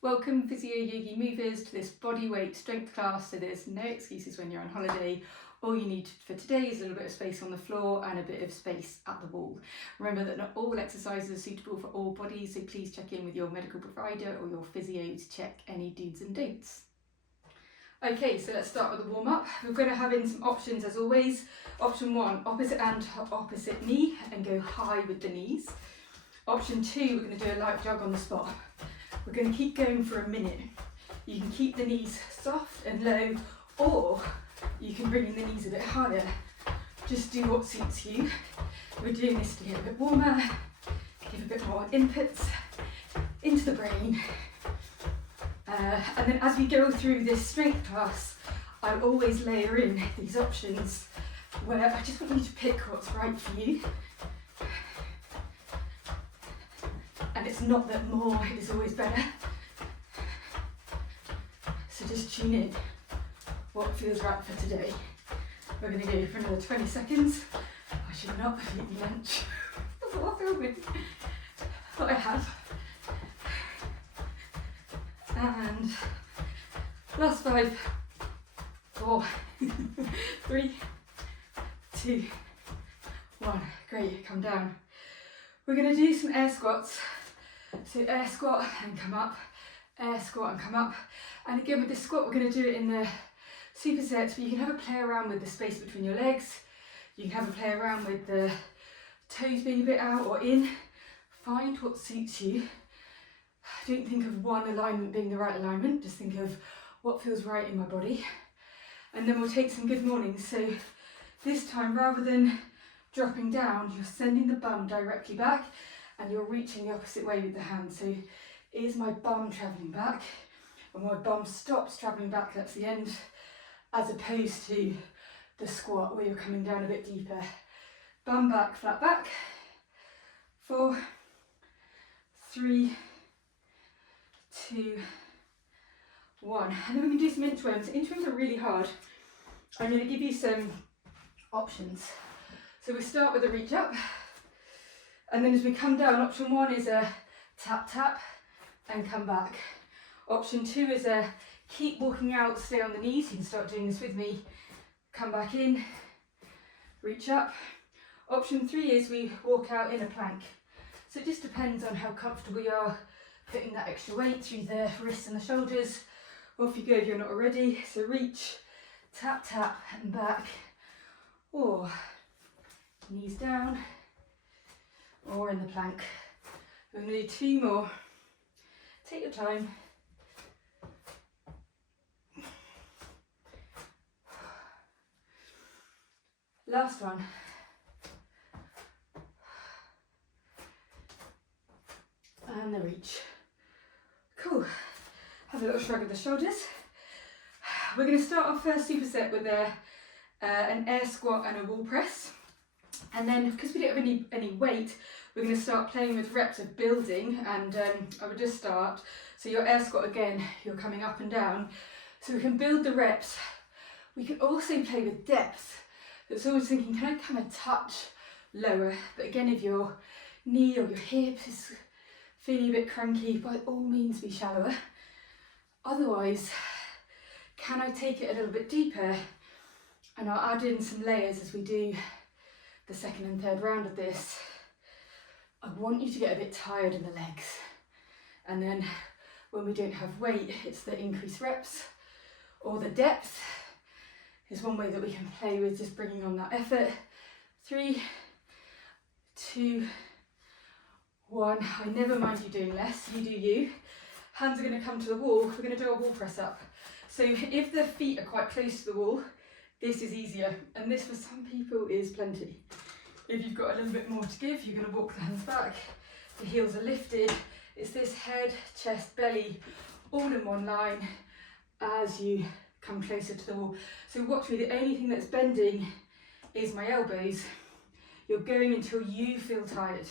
Welcome Physio-Yogi movers to this bodyweight strength class, so there's no excuses when you're on holiday. All you need for today is a little bit of space on the floor and a bit of space at the wall. Remember that not all exercises are suitable for all bodies, so please check in with your medical provider or your physio to check any do's and don'ts. Okay, so let's start with the warm-up. We're going to have in some options as always. Option 1, opposite hand to opposite knee and go high with the knees. Option 2, we're going to do a light jog on the spot. We're going to keep going for a minute. You can keep the knees soft and low, or you can bring in the knees a bit higher. Just do what suits you. We're doing this to get a bit warmer, give a bit more inputs into the brain. And then as we go through this strength class, I always layer in these options where I just want you to pick what's right for you. And it's not that more is always better. So just tune in what feels right for today. We're going to go for another 20 seconds. I should not have eaten lunch. That's what I feel with. But I have. And last 5, 4, 3, 2, 1. Great, come down. We're going to do some air squats. So air squat and come up, air squat and come up. And again with this squat we're going to do it in the supersets, but you can have a play around with the space between your legs. You can have a play around with the toes being a bit out or in. Find what suits you. Don't think of one alignment being the right alignment, just think of what feels right in my body. And then we'll take some good mornings. So this time, rather than dropping down, you're sending the bum directly back and you're reaching the opposite way with the hand. So is my bum travelling back? When my bum stops travelling back, that's the end, as opposed to the squat where you're coming down a bit deeper. Bum back, flat back. 4, 3, 2, 1. And then we can do some inchworms. Inchworms are really hard. I'm going to give you some options. So we start with a reach up, and then as we come down, option 1 is a tap tap and come back. Option 2 is a keep walking out, stay on the knees. You can start doing this with me. Come back in, reach up. Option 3 is we walk out in a plank. So it just depends on how comfortable you are putting that extra weight through the wrists and the shoulders. Off you go if you're not already. So reach, tap tap and back, or knees down, or in the plank. We're going to do 2 more. Take your time. Last one. And the reach. Cool. Have a little shrug of the shoulders. We're going to start our first superset with an air squat and a wall press. And then, because we don't have any weight, we're going to start playing with reps of building. And I would just start. So your air squat again, you're coming up and down. So we can build the reps. We can also play with depth. It's always thinking, can I come a touch lower? But again, if your knee or your hip is feeling a bit cranky, by all means be shallower. Otherwise, can I take it a little bit deeper? And I'll add in some layers as we do the second and third round of this. I want you to get a bit tired in the legs. And then when we don't have weight, it's the increased reps or the depth is one way that we can play with just bringing on that effort. 3, 2, 1. I never mind you doing less, you do you. Hands are going to come to the wall. We're going to do a wall press up. So if the feet are quite close to the wall, this is easier. And this for some people is plenty. If you've got a little bit more to give, you're going to walk the hands back. The heels are lifted. It's this head, chest, belly, all in one line as you come closer to the wall. So watch me, the only thing that's bending is my elbows. You're going until you feel tired.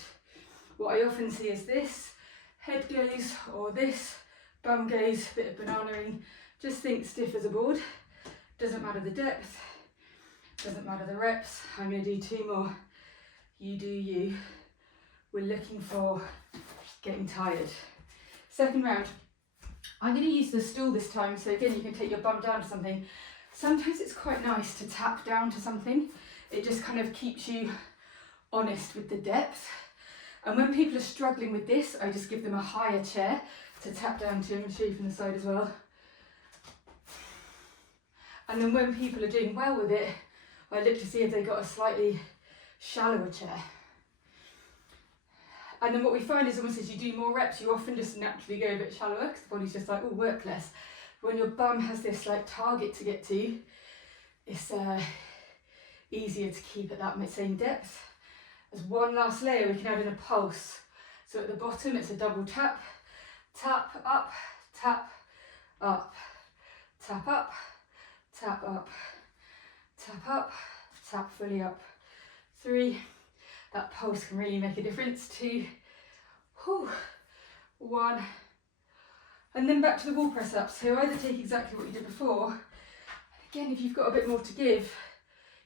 What I often see is this, head goes, or this, bum goes, bit of banana-ing. Just think stiff as a board. Doesn't matter the depth, doesn't matter the reps. I'm going to do 2 more. You do you. We're looking for getting tired. Second round. I'm going to use the stool this time, so again you can take your bum down to something. Sometimes it's quite nice to tap down to something. It just kind of keeps you honest with the depth. And when people are struggling with this, I just give them a higher chair to tap down to, and show you from the side as well. And then when people are doing well with it, I look to see if they've got a slightly shallower chair. And then what we find is almost as you do more reps, you often just naturally go a bit shallower because the body's just like, oh, work less. But when your bum has this like target to get to, it's easier to keep at that same depth. As one last layer, we can add in a pulse. So at the bottom, it's a double tap, tap up, tap up, tap up, tap up, tap up, tap fully up. 3, that pulse can really make a difference. 2, 1, and then back to the wall press up. So either take exactly what you did before. Again, if you've got a bit more to give,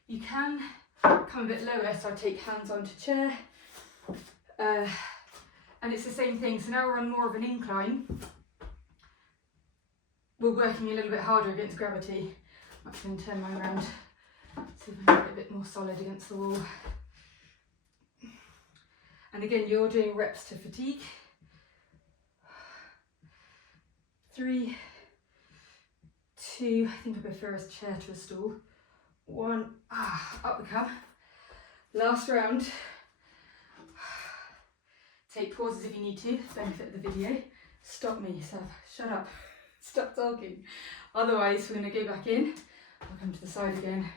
you can come a bit lower. So I take hands onto chair, and it's the same thing. So now we're on more of an incline. We're working a little bit harder against gravity. I'm actually going to turn mine around, see if I can get a bit more solid against the wall. And again, you're doing reps to fatigue. 3, 2, I think I prefer a chair to a stool. 1, up we come. Last round. Take pauses if you need to, benefit of the video. Stop me, yourself, shut up, stop talking. Otherwise, we're going to go back in. I'll come to the side again,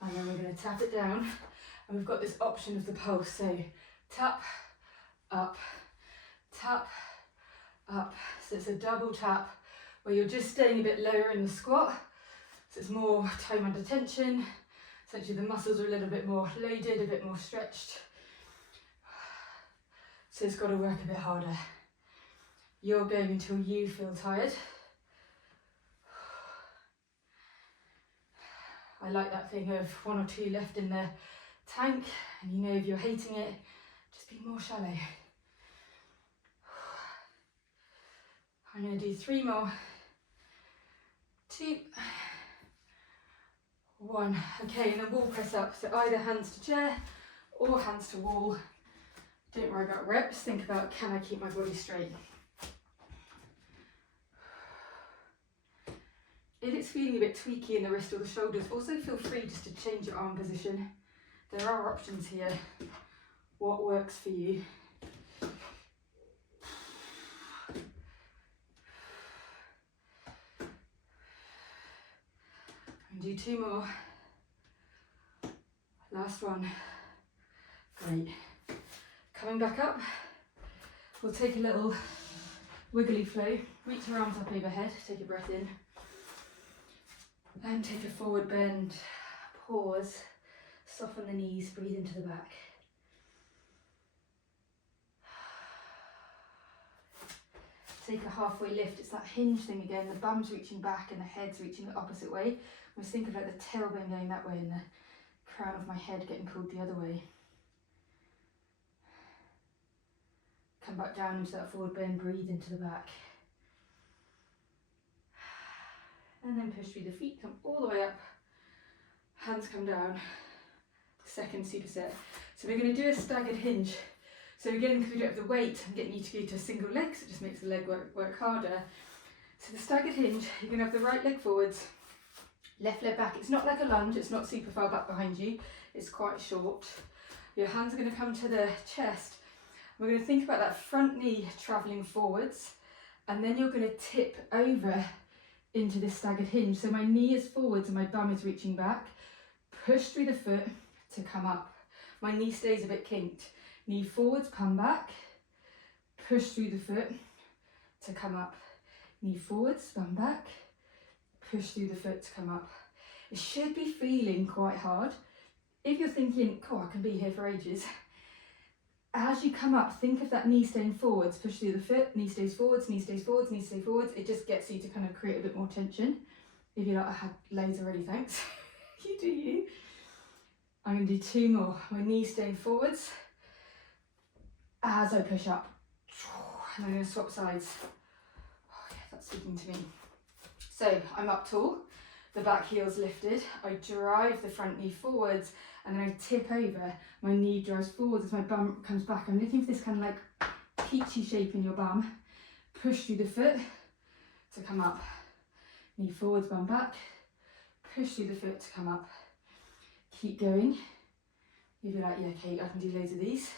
and then we're going to tap it down. And we've got this option of the pulse, so tap, up, tap, up. So it's a double tap where you're just staying a bit lower in the squat. So it's more time under tension. Essentially the muscles are a little bit more loaded, a bit more stretched. So it's got to work a bit harder. You're going until you feel tired. I like that thing of 1 or 2 left in the tank, and you know if you're hating it, just be more shallow. I'm going to do 3 more. 2, 1. Okay, and then wall press up. So either hands to chair or hands to wall. Don't worry about reps, think about, can I keep my body straight? If it's feeling a bit tweaky in the wrist or the shoulders, also feel free just to change your arm position. There are options here. What works for you? And do 2 more. Last one. Great. Coming back up, we'll take a little wiggly flow. Reach your arms up overhead, take a breath in. And take a forward bend, pause, soften the knees, breathe into the back. Take a halfway lift, it's that hinge thing again, the bum's reaching back and the head's reaching the opposite way. Almost think of like the tailbone going that way and the crown of my head getting pulled the other way. Come back down into that forward bend, breathe into the back. And then push through the feet, come all the way up, hands come down, second superset. So we're going to do a staggered hinge. So again, because we don't have the weight, I'm getting you to go to a single leg, so it just makes the leg work harder. So the staggered hinge, you're going to have the right leg forwards, left leg back. It's not like a lunge, it's not super far back behind you, it's quite short. Your hands are going to come to the chest. We're going to think about that front knee travelling forwards, and then you're going to tip over into this staggered hinge. So my knee is forwards and my bum is reaching back. Push through the foot to come up. My knee stays a bit kinked. Knee forwards, come back. Push through the foot to come up. Knee forwards, bum back. Push through the foot to come up. It should be feeling quite hard. If you're thinking, oh, I can be here for ages. As you come up, think of that knee staying forwards, push through the foot, knee stays forwards, knee stays forwards, knee stays forwards. It just gets you to kind of create a bit more tension. If you're like, I had loads already, thanks. You do you. I'm going to do 2 more. My knee staying forwards as I push up. And I'm going to swap sides. Oh yeah, that's speaking to me. So I'm up tall, the back heel's lifted, I drive the front knee forwards, and then I tip over, my knee drives forwards as my bum comes back. I'm looking for this kind of like peachy shape in your bum. Push through the foot to come up. Knee forwards, bum back. Push through the foot to come up. Keep going. You'll be like, yeah, Kate, I can do loads of these.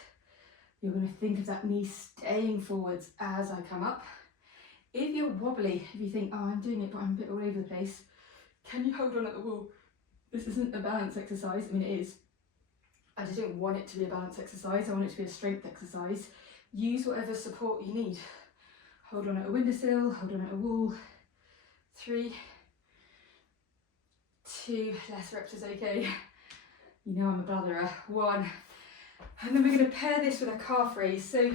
You're going to think of that knee staying forwards as I come up. If you're wobbly, if you think, oh, I'm doing it, but I'm a bit all over the place, can you hold on at the wall? This isn't a balance exercise. I mean, it is. I just don't want it to be a balance exercise. I want it to be a strength exercise. Use whatever support you need. Hold on at a windowsill, hold on at a wall. 3, 2, less reps is okay. You know I'm a blatherer. 1. And then we're going to pair this with a calf raise. So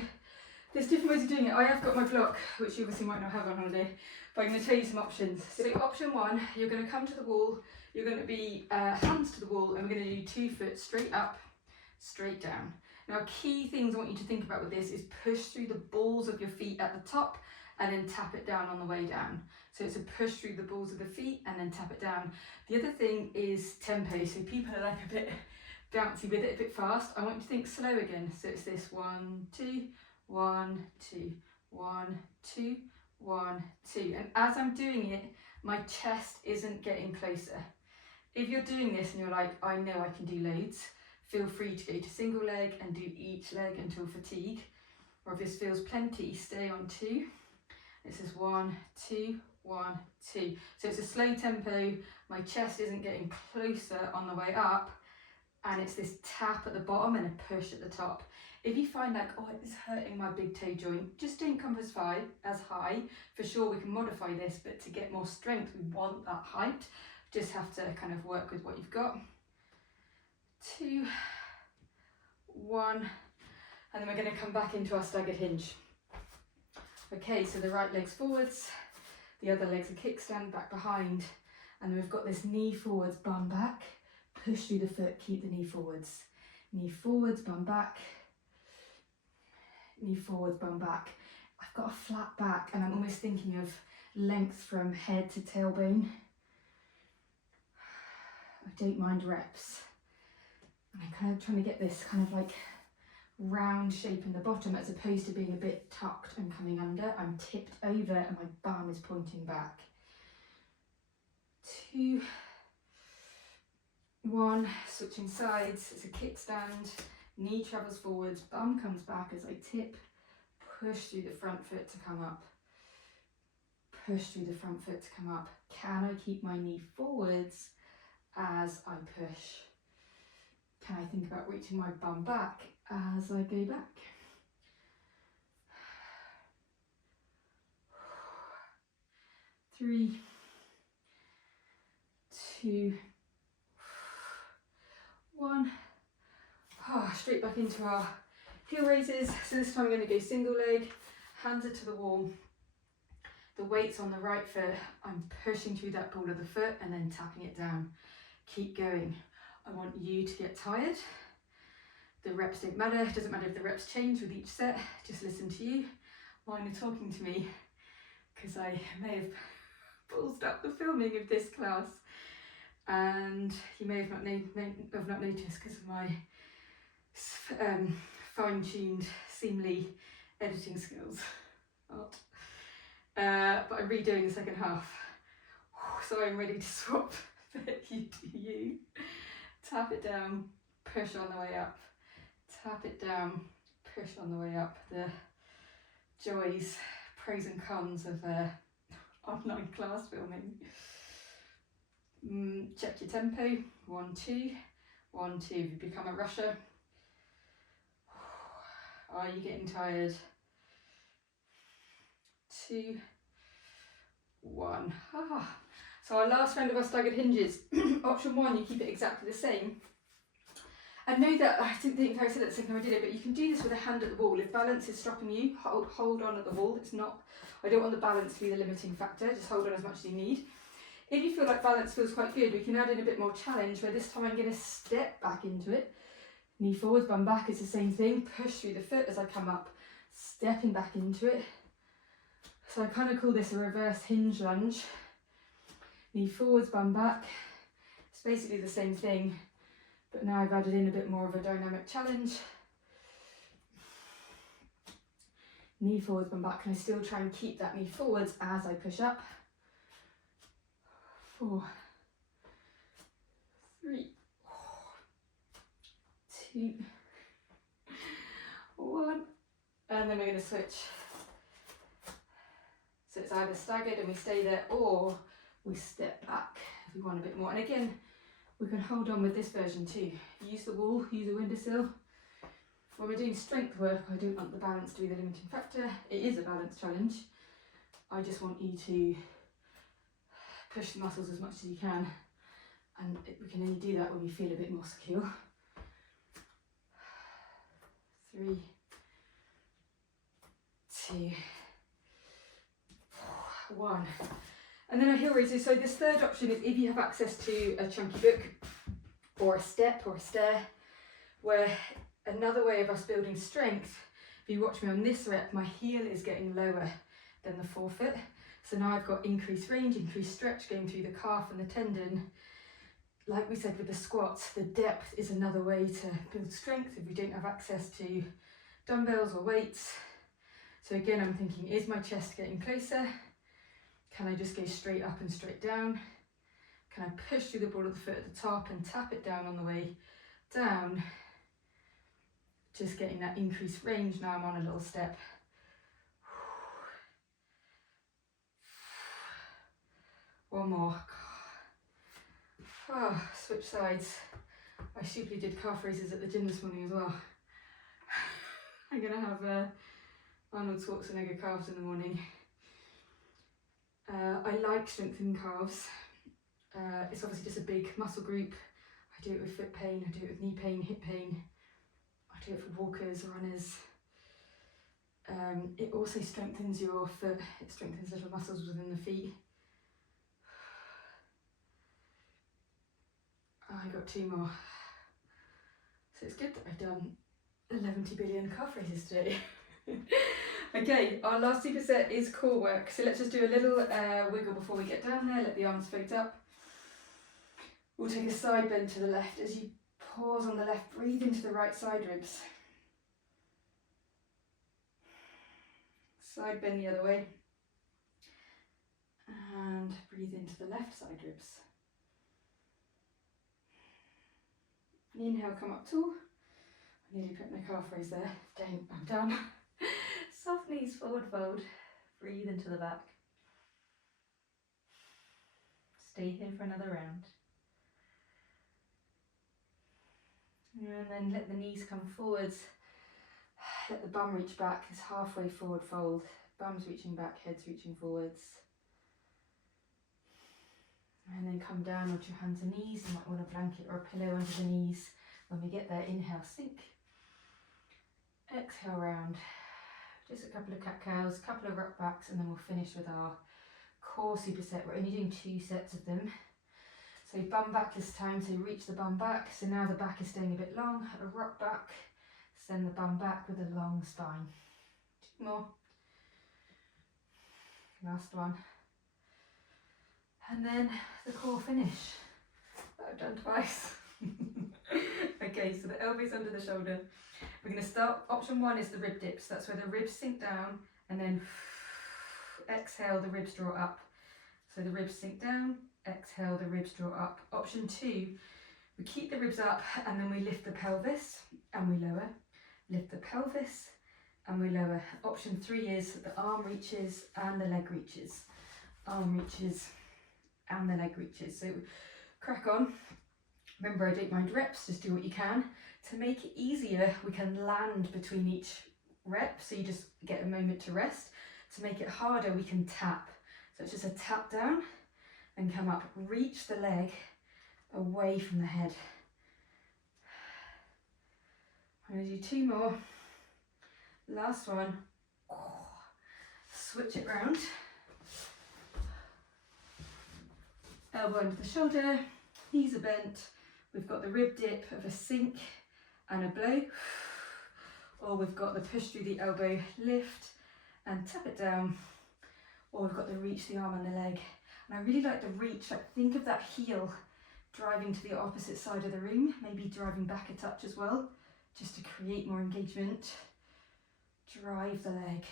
there's different ways of doing it. I have got my block, which you obviously might not have on holiday, but I'm going to tell you some options. So option 1, you're going to come to the wall, you're going to be hands to the wall, and we're going to do 2 foot straight up, straight down. Now, key things I want you to think about with this is push through the balls of your feet at the top and then tap it down on the way down. So it's a push through the balls of the feet and then tap it down. The other thing is tempo. So people are like a bit bouncy with it, a bit fast. I want you to think slow again. So it's this 1, 2, 1, 2, 1, 2, 1, 2. And as I'm doing it, my chest isn't getting closer. If you're doing this and you're like, I know I can do loads, feel free to go to single leg and do each leg until fatigue. Or if this feels plenty, stay on 2. This is 1, 2, 1, 2. So it's a slow tempo, my chest isn't getting closer on the way up, and it's this tap at the bottom and a push at the top. If you find like, oh, it's hurting my big toe joint, just don't come as high. For sure we can modify this, but to get more strength, we want that height. Just have to kind of work with what you've got. 2, 1, and then we're going to come back into our staggered hinge. Okay, so the right leg's forwards, the other leg's a kickstand back behind, and then we've got this knee forwards, bum back, push through the foot, keep the knee forwards. Knee forwards, bum back, knee forwards, bum back. I've got a flat back and I'm almost thinking of length from head to tailbone. I don't mind reps. And I'm kind of trying to get this kind of like round shape in the bottom as opposed to being a bit tucked and coming under. I'm tipped over and my bum is pointing back. 2, 1, switching sides. It's a kickstand, knee travels forwards, bum comes back as I tip, push through the front foot to come up, push through the front foot to come up. Can I keep my knee forwards as I push? Can I think about reaching my bum back as I go back? 3, 2, 1. Straight back into our heel raises. So this time we're going to go single leg, hands are to the wall. The weight's on the right foot. I'm pushing through that ball of the foot and then tapping it down. Keep going. I want you to get tired. The reps don't matter. It doesn't matter if the reps change with each set. Just listen to you. Mine are talking to me because I may have ballsed up the filming of this class. And you may have not noticed because of my fine-tuned, seamly editing skills. But I'm redoing the second half. So I'm ready to swap, but you do you. Tap it down, push on the way up. Tap it down, push on the way up. The joys, pros and cons of online class filming. Check your tempo. 1, 2, 1, 2. You become a rusher. Are you getting tired? 2, 1. So our last round of our staggered hinges. Option 1, you keep it exactly the same. I know that I didn't think I said it the second time I did it, but you can do this with a hand at the wall. If balance is stopping you, hold on at the wall. It's not. I don't want the balance to be the limiting factor. Just hold on as much as you need. If you feel like balance feels quite good, we can add in a bit more challenge where this time I'm going to step back into it. Knee forwards, bum back is the same thing. Push through the foot as I come up. Stepping back into it. So I kind of call this a reverse hinge lunge. Knee forwards, bum back. It's basically the same thing, but now I've added in a bit more of a dynamic challenge. Knee forwards, bum back, and I still try and keep that knee forwards as I push up. 4, 3, 2, 1, and then we're going to switch. So it's either staggered and we stay there, or we step back if we want a bit more. And again, we can hold on with this version too. Use the wall, use a windowsill. When we're doing strength work, I don't want the balance to be the limiting factor. It is a balance challenge. I just want you to push the muscles as much as you can, and we can only do that when we feel a bit more secure. 3, 2, 1. And then our heel raises. So this third option is if you have access to a chunky book or a step or a stair, where another way of us building strength, if you watch me on this rep, my heel is getting lower than the forefoot. So now I've got increased range, increased stretch going through the calf and the tendon. Like we said with the squats, the depth is another way to build strength if we don't have access to dumbbells or weights. So again, I'm thinking, is my chest getting closer? Can I just go straight up and straight down? Can I push through the ball of the foot at the top and tap it down on the way down? Just getting that increased range. Now I'm on a little step. One more. Oh, switch sides. I stupidly did calf raises at the gym this morning as well. I'm gonna have Arnold Schwarzenegger calves in the morning. I like strengthening calves. It's obviously just a big muscle group. I do it with foot pain, I do it with knee pain, hip pain. I do it for walkers, runners. It also strengthens your foot. It strengthens little muscles within the feet. I got 2 more. So it's good that I've done 11 billion calf raises today. Okay, our last superset is core work. So let's just do a little wiggle before we get down there. Let the arms float up. We'll take a side bend to the left. As you pause on the left, breathe into the right side ribs. Side bend the other way. And breathe into the left side ribs. Inhale, come up tall. I nearly put my calf raise there. Don't, I'm done. Soft knees, forward fold. Breathe into the back. Stay here for another round. And then let the knees come forwards. Let the bum reach back. It's halfway forward fold. Bum's reaching back, head's reaching forwards. And then come down with your hands and knees. You might want a blanket or a pillow under the knees. When we get there, inhale, sink. Exhale, round. Just a couple of cat-cows, a couple of rock backs, and then we'll finish with our core superset. We're only doing 2 sets of them. So bum back this time, so reach the bum back. So now the back is staying a bit long. A rock back, send the bum back with a long spine. 2 more. Last one. And then the core finish that I've done twice. Okay, so the elbows under the shoulder. We're going to start, option 1 is the rib dips. That's where the ribs sink down and then exhale, the ribs draw up. So the ribs sink down, exhale, the ribs draw up. Option 2, we keep the ribs up and then we lift the pelvis and we lower. Lift the pelvis and we lower. Option 3 is the arm reaches and the leg reaches. Arm reaches and the leg reaches. So crack on. Remember, I don't mind reps, just do what you can. To make it easier, we can land between each rep, so you just get a moment to rest. To make it harder, we can tap. So it's just a tap down and come up. Reach the leg away from the head. I'm going to do 2 more. Last one. Switch it round. Elbow under the shoulder, knees are bent. We've got the rib dip of a sink and a blow, or we've got the push through the elbow, lift and tap it down, or we've got the reach, the arm and the leg. And I really like the reach, like think of that heel driving to the opposite side of the room, maybe driving back a touch as well, just to create more engagement. Drive the leg.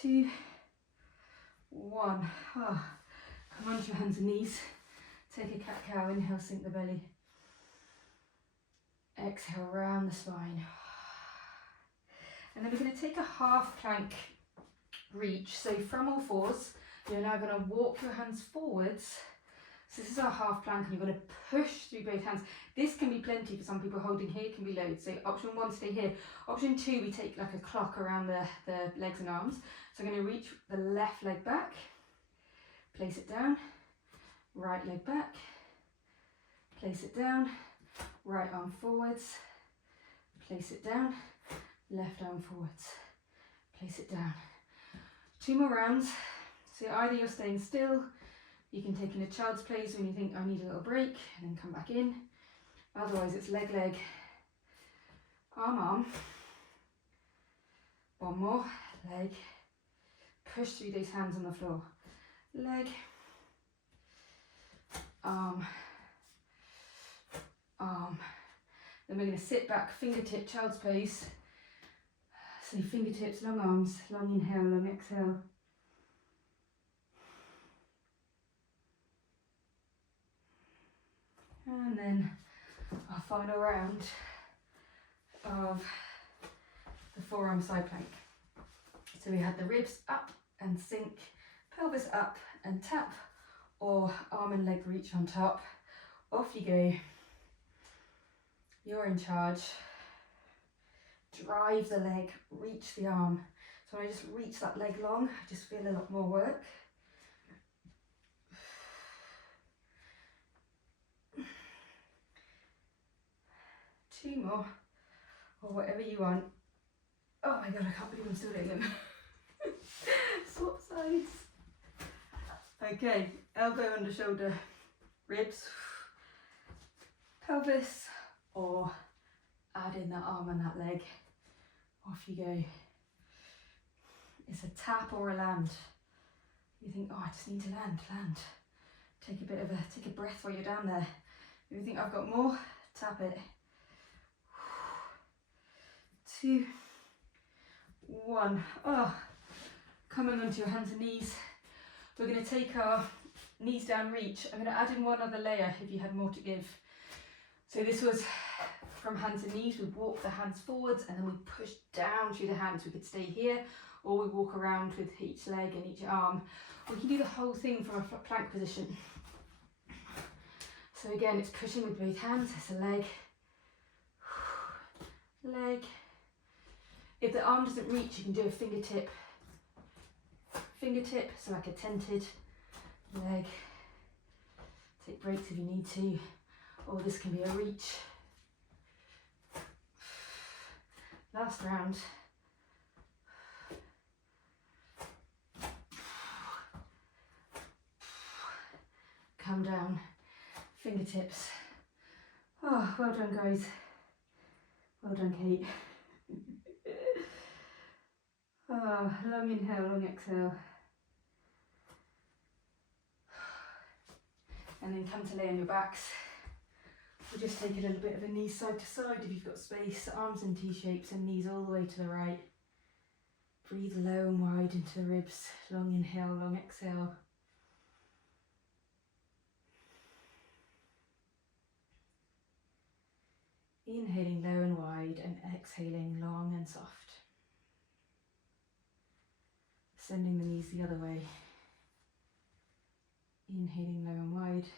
2, 1. Oh. Come onto your hands and knees. Take a cat-cow, inhale, sink the belly. Exhale, round the spine. And then we're going to take a half plank reach. So from all fours, you're now going to walk your hands forwards. So this is our half plank and you're going to push through both hands. This can be plenty for some people, holding here can be loads. So option 1, stay here. Option 2, we take like a clock around the legs and arms. So I'm going to reach the left leg back, place it down, right leg back, place it down, right arm forwards, place it down, left arm forwards, place it down. 2 more rounds. So either you're staying still, you can take in a child's pose when you think I need a little break and then come back in. Otherwise it's leg, leg, arm, arm. 1 more, leg, push through those hands on the floor. Leg, arm, arm. Then we're going to sit back, fingertip, child's pose. So fingertips, long arms, long inhale, long exhale. And then our final round of the forearm side plank. So we had the ribs up and sink, pelvis up and tap, or arm and leg reach on top. Off you go. You're in charge. Drive the leg, reach the arm. So when I just reach that leg long, I just feel a lot more work. Two more, or whatever you want. Oh my god, I can't believe I'm still doing them. Swap sides. Okay, elbow under shoulder, ribs, pelvis, or add in that arm and that leg. Off you go. It's a tap or a land. You think, oh, I just need to land. Take a breath while you're down there. If you think I've got more, tap it. 2, 1. Oh, coming onto your hands and knees. We're going to take our knees down, reach. I'm going to add in one other layer if you had more to give. So this was from hands and knees. We walk the hands forwards and then we push down through the hands. We could stay here, or we walk around with each leg and each arm. We can do the whole thing from a plank position. So again, it's pushing with both hands. It's a leg, leg. If the arm doesn't reach, you can do a fingertip, so like a tented leg. Take breaks if you need to, or this can be a reach. Last round. Come down, fingertips. Oh, well done guys. Well done Kate. Oh, long inhale, long exhale. And then come to lay on your backs. We'll just take a little bit of a knee side to side if you've got space. Arms in T-shapes and knees all the way to the right. Breathe low and wide into the ribs. Long inhale, long exhale. Inhaling low and wide and exhaling long and soft. Sending the knees the other way. Inhaling low and wide.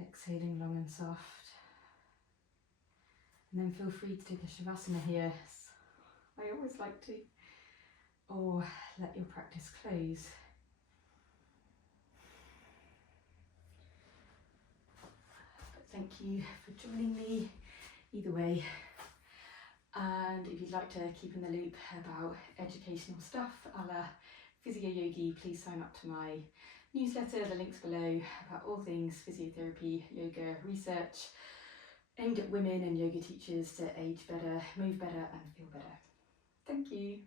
Exhaling long and soft. And then feel free to take a Shavasana here. I always like to. Or let your practice close. But thank you for joining me either way. And if you'd like to keep in the loop about educational stuff a la Physio-Yogi, please sign up to my newsletter, the link's below, about all things physiotherapy, yoga, research, aimed at women and yoga teachers to age better, move better and feel better. Thank you.